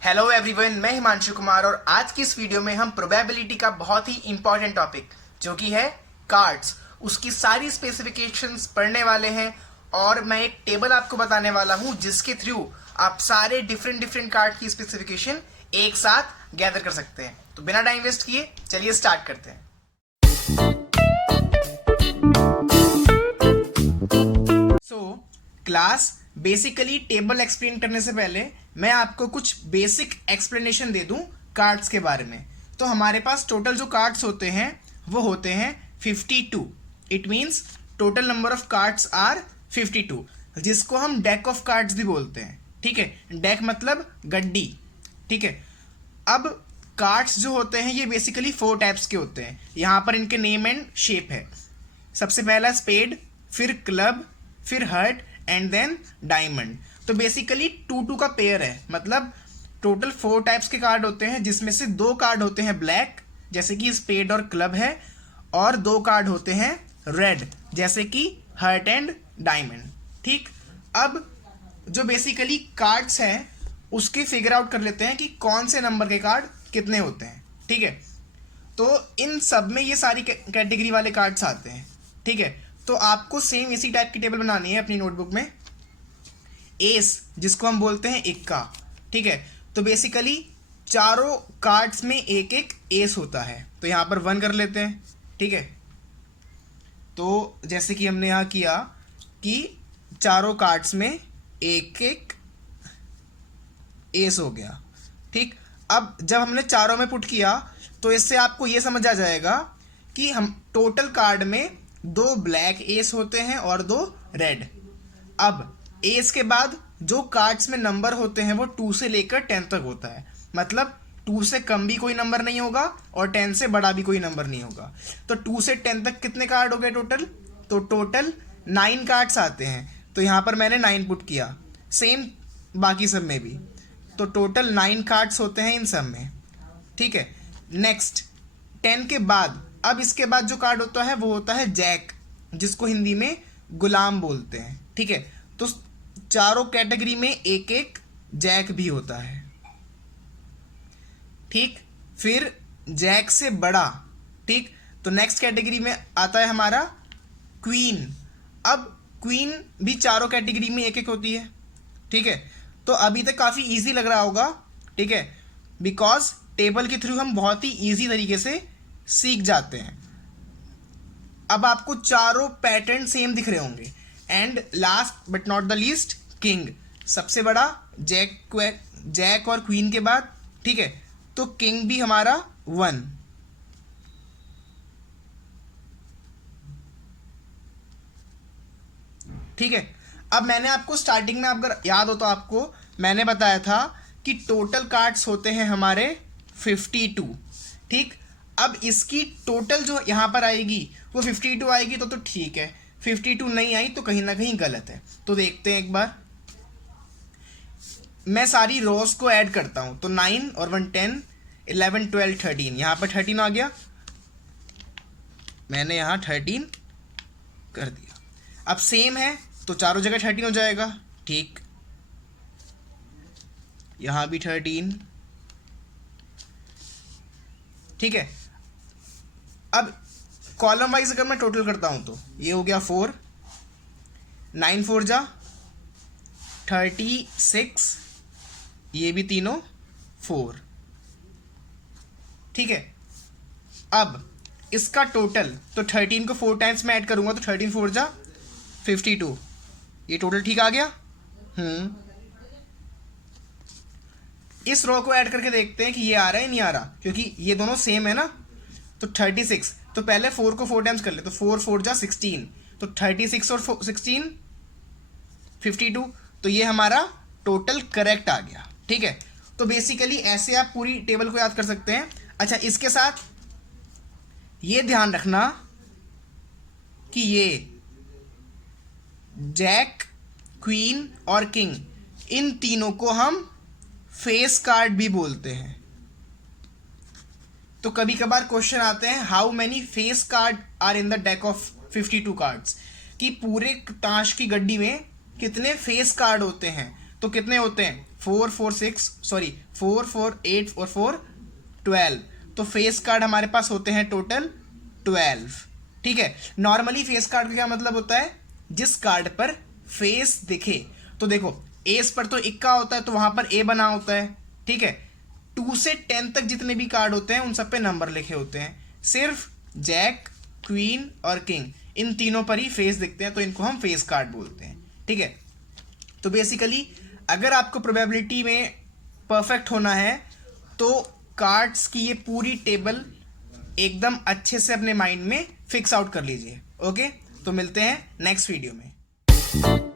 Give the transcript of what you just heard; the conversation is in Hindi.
हेलो एवरीवन, मैं हिमांशु कुमार और आज की इस वीडियो में हम प्रोबेबिलिटी का बहुत ही इंपॉर्टेंट टॉपिक जो कि है कार्ड्स, उसकी सारी स्पेसिफिकेशंस पढ़ने वाले हैं। और मैं एक टेबल आपको बताने वाला हूं जिसके थ्रू आप सारे डिफरेंट कार्ड की स्पेसिफिकेशन एक साथ गैदर कर सकते हैं। तो बिना टाइम वेस्ट किए चलिए स्टार्ट करते हैं। क्लास बेसिकली टेबल एक्सप्लेन करने से पहले मैं आपको कुछ बेसिक एक्सप्लेनेशन दे दूं कार्ड्स के बारे में। तो हमारे पास टोटल जो कार्ड्स होते हैं वो होते हैं 52। It means total number of cards are 52, जिसको हम डेक ऑफ कार्ड्स भी बोलते हैं। ठीक है, डेक मतलब गड्डी। ठीक है, अब कार्ड्स जो होते हैं ये बेसिकली 4 टाइप्स के होते हैं। यहाँ पर इनके नेम एंड शेप है। सबसे पहला स्पेड, फिर क्लब, फिर हर्ट एंड देन डायमंड। तो बेसिकली 2-2 का पेयर है, मतलब टोटल 4 टाइप्स के कार्ड होते हैं जिसमें से 2 कार्ड होते हैं ब्लैक जैसे कि स्पेड और क्लब है, और 2 कार्ड होते हैं रेड जैसे कि हर्ट एंड डायमंड। ठीक, अब जो बेसिकली कार्ड्स हैं उसके फिगर आउट कर लेते हैं कि कौन से नंबर के कार्ड कितने होते हैं। ठीक है, तो इन सब में ये सारी कैटेगरी वाले कार्ड्स आते हैं। ठीक है, तो आपको सेम इसी टाइप की टेबल बनानी है अपनी नोटबुक में। एस जिसको हम बोलते हैं इक्का। ठीक है, तो बेसिकली चारों कार्ड्स में एक एक एस होता है, तो यहाँ पर 1 कर लेते हैं। ठीक है, तो जैसे कि हमने यहाँ किया कि चारों कार्ड्स में एक एक एस हो गया। ठीक, अब जब हमने चारों में पुट किया तो इससे आपको ये समझ आ जाएगा कि हम टोटल कार्ड में 2 ब्लैक एस होते हैं और 2 रेड। अब एस के बाद जो कार्ड्स में नंबर होते हैं वो 2 से लेकर 10 तक होता है, मतलब 2 से कम भी कोई नंबर नहीं होगा और 10 से बड़ा भी कोई नंबर नहीं होगा। तो 2 से 10 तक कितने कार्ड हो गए टोटल? तो टोटल 9 कार्ड्स आते हैं। तो यहाँ पर मैंने 9 पुट किया, सेम बाकी सब में भी। तो टोटल 9 कार्ड्स होते हैं इन सब में। ठीक है, नेक्स्ट 10 के बाद अब इसके बाद जो कार्ड होता है वो होता है जैक, जिसको हिंदी में गुलाम बोलते हैं। ठीक है, तो चारों कैटेगरी में एक एक जैक भी होता है। ठीक, फिर जैक से बड़ा। ठीक, तो नेक्स्ट कैटेगरी में आता है हमारा क्वीन। अब क्वीन भी चारों कैटेगरी में एक एक होती है। ठीक है, तो अभी तक काफ़ी इजी लग रहा होगा। ठीक है, बिकॉज टेबल के थ्रू हम बहुत ही इजी तरीके से सीख जाते हैं। अब आपको चारों पैटर्न सेम दिख रहे होंगे। And last but not the least king, सबसे बड़ा जैक और क्वीन के बाद। ठीक है, तो किंग भी हमारा 1। ठीक है, अब मैंने आपको स्टार्टिंग में अगर याद हो तो आपको मैंने बताया था कि टोटल कार्ड्स होते हैं हमारे 52। ठीक, अब इसकी टोटल जो यहाँ पर आएगी वो 52 आएगी तो ठीक है, 52 नहीं आई तो कहीं ना कहीं गलत है। तो देखते हैं एक बार, मैं सारी रोज को ऐड करता हूँ। तो 9 और 1 10 11 12 13, यहाँ पर 13 आ गया, मैंने यहाँ 13 कर दिया। अब सेम है तो चारों जगह 13 हो जाएगा। ठीक, यहाँ भी 13। ठीक है, अब कॉलम वाइज अगर मैं टोटल करता हूं तो ये हो गया 4, 9 4 जा 36, ये भी तीनों 4। ठीक है, अब इसका टोटल तो 13 को 4 टाइम्स में ऐड करूंगा तो 13 4 जा 52, ये टोटल ठीक आ गया। इस रो को ऐड करके देखते हैं कि ये आ रहा है नहीं आ रहा, क्योंकि ये दोनों सेम है ना। तो 36, तो पहले 4 को 4 टाइम्स कर ले, तो 4 4 जा 16, तो 36 और 16 52, तो ये हमारा टोटल करेक्ट आ गया। ठीक है, तो बेसिकली ऐसे आप पूरी टेबल को याद कर सकते हैं। अच्छा, इसके साथ ये ध्यान रखना कि ये जैक, क्वीन और किंग, इन तीनों को हम फेस कार्ड भी बोलते हैं। तो कभी कभार क्वेश्चन आते हैं how many face card are in the deck of 52 cards, कि पूरे ताश की गड्डी में कितने फेस कार्ड होते हैं। तो कितने होते हैं? 4 4 6 सॉरी 4 4 8 और 4 12, तो फेस कार्ड हमारे पास होते हैं टोटल 12। ठीक है, नॉर्मली फेस कार्ड का क्या मतलब होता है, जिस कार्ड पर फेस दिखे। तो देखो एस पर तो इक्का होता है, तो वहां पर ए बना होता है। ठीक है, 2 से 10 तक जितने भी कार्ड होते हैं उन सब पे नंबर लिखे होते हैं। सिर्फ जैक, क्वीन और किंग, इन तीनों पर ही फेस दिखते हैं, तो इनको हम फेस कार्ड बोलते हैं। ठीक है, तो बेसिकली अगर आपको प्रोबेबिलिटी में परफेक्ट होना है तो कार्ड्स की ये पूरी टेबल एकदम अच्छे से अपने माइंड में फिक्स आउट कर लीजिए। ओके, तो मिलते हैं नेक्स्ट वीडियो में।